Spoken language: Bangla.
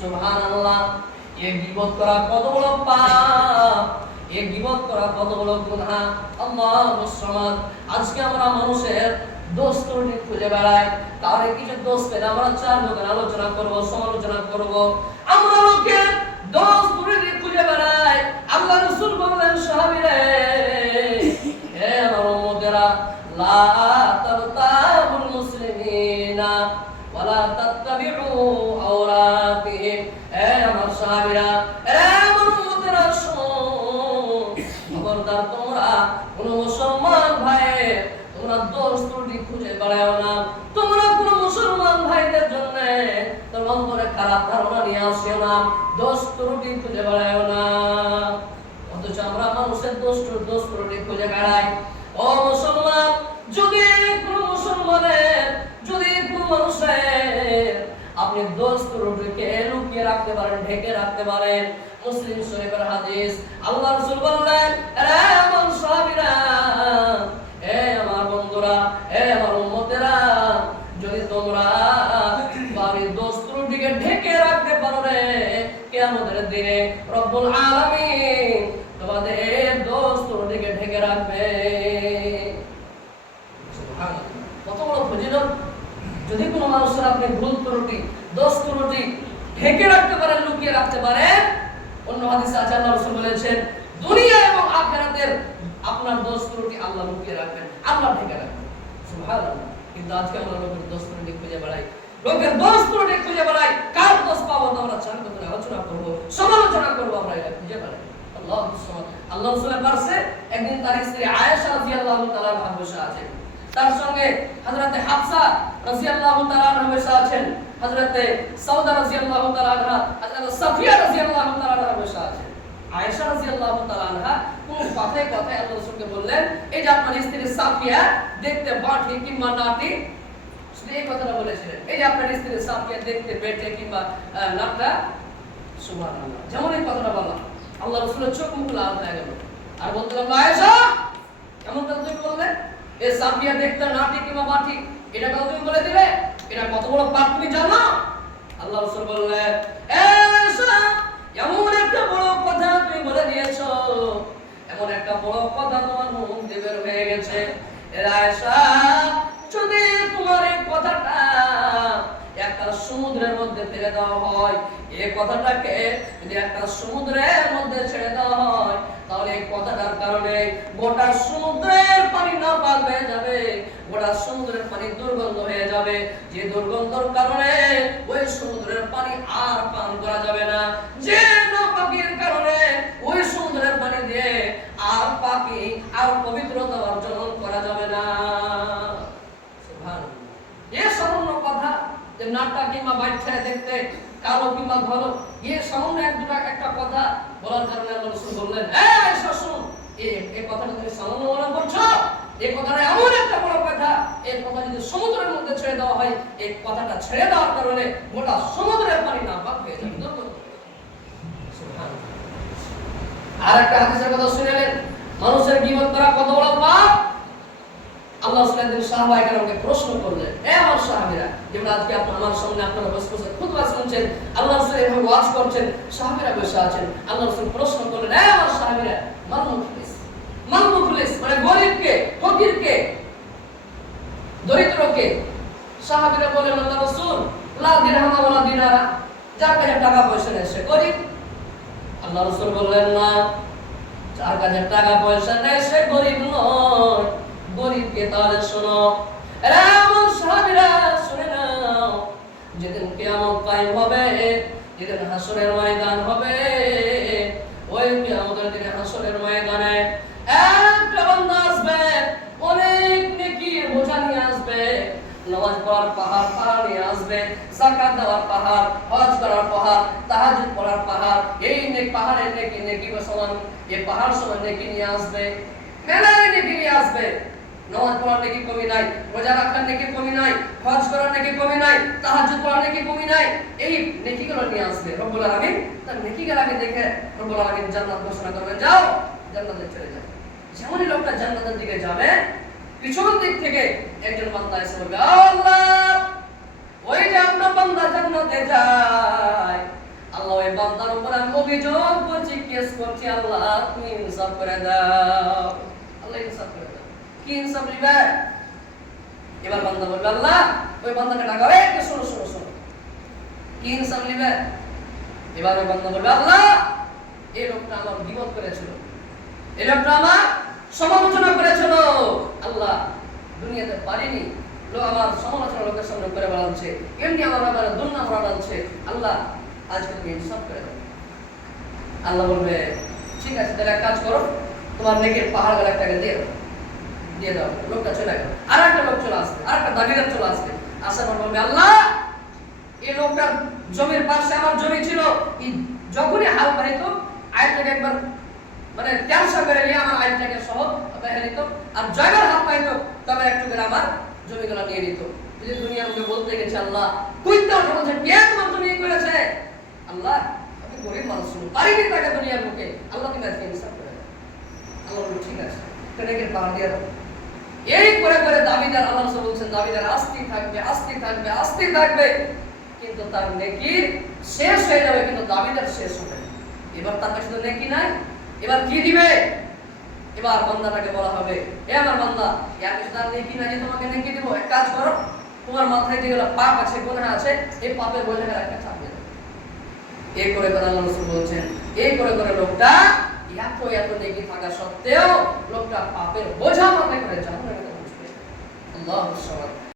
সুবহানাল্লাহ। এই গীবত করা কত বড় পাপ, এই গীবত করা কত বড় গুনাহ। আল্লাহুস সামাদ। আজকে আমরা মানুষের দোষ ত্রুটি খুঁজে বেড়াই, তাহলে কিছু দোষ পেলে আমরা চার লোকের আলোচনা করব, সমালোচনা করব। আমরা লোকের দোষ ত্রুটি খুঁজে বেড়াই। আল্লাহ রাসূল বললেন, সাহাবীরা, হে আমার উম্মতেরা, লা তাবতাবুল মুসলিমিনা ওয়ালা তাত্তাবিউ আওরাতিহিম। হে আমার সাহাবীরা, হে আমার উম্মতেরা, শোনো, খবরদার তোমরা কোন মুসলমান ভাইয়ের তোমরা দোষ ত্রুটি খুঁজে বেড়াও না। তোমরা কোন মুসলমান ভাইদের জন্য তোমার অন্তরে খারাপ ধারণা নিয়ে আসিও না, দোষ ত্রুটি খুঁজে বেড়াও না। অথচ আমরা মানুষের দোষ ত্রুটি খুঁজে বেড়াই। ও মুসলমান, যদি কোনো মুসলমানের, যদি কোনো মানুষের আপনি দোষ ত্রুটিকে লুকিয়ে রাখতে পারেন, ঢেকে রাখতে পারেন, মুসলিম শরীফের হাদিস, আল্লাহ রাসূল বললেন, হে আমার সাহাবীরা, হে আমার বন্ধুরা, হে আমার উম্মতেরা, যদি তোমরা বাড়ির দোষ ত্রুটিকে ঢেকে রাখতে পারো রে, কিয়ামতের দিনে রব্বুল আলামিন তোমাদের দোষ ত্রুটিকে ঢেকে রাখবে। সুবহানাল্লাহ, কত বড় ফজিলত! যদি কোনো মানুষের আপনি ভুল ত্রুটি, দোষ ত্রুটি ঢেকে রাখতে পারেন, লুকিয়ে রাখতে পারেন, অন্য হাদিসে আছে আল্লাহ রাসূল বলেছেন, দুনিয়া এবং আখিরাতের আপনার দোষ ত্রুটি আল্লাহ লুকিয়ে রাখবেন, আল্লাহ ঢেকে রাখবেন। সুবহানাল্লাহ। কিন্তু আজকে আমরা লোকের দোষ ত্রুটি খুঁজে বেড়াই, লোকের দোষ ত্রুটি খুঁজে বেড়াই, কার দোষ পাবো আমরা চার কথা আলোচনা করব, সমালোচনা করব, আমরা এটা খুঁজে বেড়াই। আল্লাহ রাসূলের পাশে একদিন তার স্ত্রী আয়েশা রাদিয়াল্লাহু তাআলা আনহা বসে আছেন, তার সঙ্গে হযরতে হাফসা রাদিয়াল্লাহু তাআলা আনহা বসে আছেন, হযরতে সাউদা রাদিয়াল্লাহু তাআলা আনহা, হযরতে সাফিয়া রাদিয়াল্লাহু তাআলা আনহা বসে আছেন। আয়েশা রাদিয়াল্লাহু তাআলা আনহা কোন কথায় কথায় আল্লাহ রাসূলকে বললেন, এই যে আপনার স্ত্রী সাফিয়া দেখতে বাঁটি কিংবা নাটি, শুধু এই কথাটা বলেছিলেন, এই যে আপনার স্ত্রী সাফিয়া দেখতে বেটে কিংবা নাটটা। সুবহানাল্লাহ। যেমন এই কথাটা বললাম, আল্লাহ রাসূলের চোখ মুখ লাল হয়ে গেল, আর বলতে লাগলো, আয়েশা, কেমন কথা তুমি বললে? এই সাফিয়া দেখতে নাটি কিংবা বাটি, এটা কথা তুমি বলে দিলে? এটা কত বড় পাপ তুমি জানো? আল্লাহ রাসূল বললেন, আয়েশা, এমন একটা বড় কথা তুমি বলে দিয়েছো, এমন একটা বড় কথা তোমার মুখ দিয়ে বের হয়ে গেছে। আয়েশা, যদি তোমার এই কথাটা একটা সমুদ্রের মধ্যে ফেলে দেওয়া হয়, এই কথাটাকে যদি একটা সমুদ্রের মধ্যে ছেড়ে দেওয়া হয়, তাহলে এই কথাটার কারণে গোটা সমুদ্রের পানি নাপাক হয়ে যাবে, গোটা সমুদ্রের পানি দুর্গন্ধ হয়ে যাবে, যে দুর্গন্ধের কারণে ওই সমুদ্রের পানি আর পান করা যাবে না, যে নাপাকের কারণে ওই সমুদ্রের পানি দিয়ে আর পাকি আর পবিত্রতা অর্জন করা যাবে না। সুবহানাল্লাহ। এই সামান্য কথা, যে নাটটা কিংবা বাচ্চা দেখতে কালো কিংবা ভালো, এই সামান্য একটা কথা বলার কারণে আল্লাহ রাসূল বললেন, এই শুনুন, এই কথাটা তুমি সামান্য মনে করছো? এই কথাটা এমন একটা বড় কথা, এই কথা যদি সমুদ্রের মধ্যে ছেড়ে দেওয়া হয়, এই কথাটা ছেড়ে দেওয়ার কারণে গোটা সমুদ্রের পানি নাপাক হয়ে যাবে। সুবহানাল্লাহ। আর একটা হাদিসের কথা শুনলেন, মানুষের গীবত করা কত বড় পাপ। আল্লাহ রাসূল সাহাবায়ে কেরামকে প্রশ্ন করলেন, হে আমার সাহাবীরা, যেমন আজকে আমার সামনে আপনারা বসে বসে খুতবা শুনছেন, আল্লাহ রাসূল এভাবে ওয়াজ করছেন, সাহাবীরা বসে আছেন, আল্লাহ রাসূল প্রশ্ন করলেন, হে আমার সাহাবীরা, মান মুফলিস মানে গরীবকে, ফকিরকে, দরিদ্রকে? সাহাবীরা বলেন, আল্লাহ রাসূল, লা দিরহাম ওয়ালা দিনারা, যার কাছে টাকা পয়সা নেই সে গরীব। আল্লাহ রাসূল বললেন, না, যার কাছে টাকা পয়সা নেই সে গরীব নয়। গরীবকে তাহলে শোনো, এরা আমার সাহাবীরা শুনে নাও, যেদিন কিয়ামত কায়েম হবে, যেদিন হাসরের ময়দান হবে, ওই কিয়ামতের দিনে হাসরের ময়দানে একটা বান্দা আসবে, অনেক নেকির বোঝা নিয়ে আসবে, নামাজ পড়ার পাহাড় নিয়ে আসবে, যাকাত দেওয়ার পাহাড়, হজ করার পাহাড়, তাহাজ্জুদ পড়ার পাহাড়, এই পাহাড়ের নেকি সমান, এই পাহাড় সমান নেকি নিয়ে আসবে, মেলায় নেকি নিয়ে আসবে। নামাজ পড়ার নেকি কমি নাই, রোজা রাখার নেকি কমি নাই, হজ করার নেকি কমি নাই, তাহাজ্জুদ পড়ার নেকি কমি নাই, এই নেকিগুলো নিয়ে আসবে রব্বুল আলামিন। তার নেকিগুলোকে দেখে রব্বুল আলামিন জান্নাত ঘোষণা করবেন, যাও জান্নাতে চলে যাও। যেমনই লোকটা জান্নাতের দিকে যাবে, পিছন দিক থেকে একজন বান্দা এসে বলবে, আল্লাহ, ওই যে আপনার বান্দা জান্নাতে যায়, অভিযোগ করছি, কেস করছি, আল্লাহ তুমি ইনসাফ করে দাও, আল্লাহ ইনসাফ করে দাও। কি ইনসাফ নিবে? এবার বান্দা বলবে আল্লাহ, ওই বান্দাকে ডাকাও, একটু শোনো শোনো শোনো, কি ইনসাফ নিবে? এবার ওই বান্দা বলবে আল্লাহ, এই লোকটা আমার বিপদ করেছিল, এই লোকটা আমার সমালোচনা করেছিল, আল্লাহ দুনিয়াতে পারিনি, লোক আমার সমালোচনা লোকের সামনে করে বেড়াচ্ছে, এমনি আমার ব্যাপারে দুর্নাম রটাচ্ছে, আল্লাহ আজকে তুমি ইনসাফ করে দাও। আল্লাহ বলবে ঠিক আছে, তাহলে এক কাজ করো, তোমার নেকের পাহাড় একটাকে দিয়ে দাও, দিয়ে দাও। লোকটা চলে গেল, আর একটা লোক চলে আসবে, আর একটা দাবিদার চলে আসবে, আসার পর বলবে আল্লাহ, এই লোকটার জমির পাশে আমার জমি ছিল, যখনই হাল বাড়িতো আয়টাকে একবার মানে ক্যান্সার করে নিয়ে আমার আয়টাকে সহ বেড়ে নিত, আর জয়বার হাত পাইতো তবে একটু করে আমার জমিগুলো নিয়ে নিত। যদি দুনিয়ার মুখে বলতে গেছে আল্লাহ, কুইতে ওঠে বলছে কে তোমার জমি করেছে, আল্লাহ আমি গরিব মানুষ পারিনি তাকে দুনিয়ার মুখে, আল্লাহ তুমি আজকে ইনসাফ করে দাও। আল্লাহ বলল ঠিক আছে, নেকের পাহাড় দিয়ে দাও। এই করে করে দাবিদার, আল্লাহ রাসূল বলছেন দাবিদার আসতেই থাকবে আসতেই থাকবে আসতেই থাকবে, কিন্তু তার নেকি শেষ হয়ে যাবে, কিন্তু দাবিদার শেষ হবে না। এবার তার কাছে তো নেকি নাই, এবার কি দিবে? এবার বান্দাটাকে বলা হবে, এ আমার বান্দা, এর কাছে তার নেকি নাই যে তোমাকে নেকি দিব, এক কাজ করো, তোমার মাথায় যেগুলো পাপ আছে গুনাহ আছে, এই পাপের বোঝাকে একটা চাপ দিয়ে দাও। এই করে করে আল্লাহ রাসূল বলছেন, এই করে করে লোকটা এত এত নেকি থাকা সত্ত্বেও লোকটা পাপের বোঝা মাথায় করে জাহান্নামে পৌঁছবে। আল্লাহু সুবহানাহু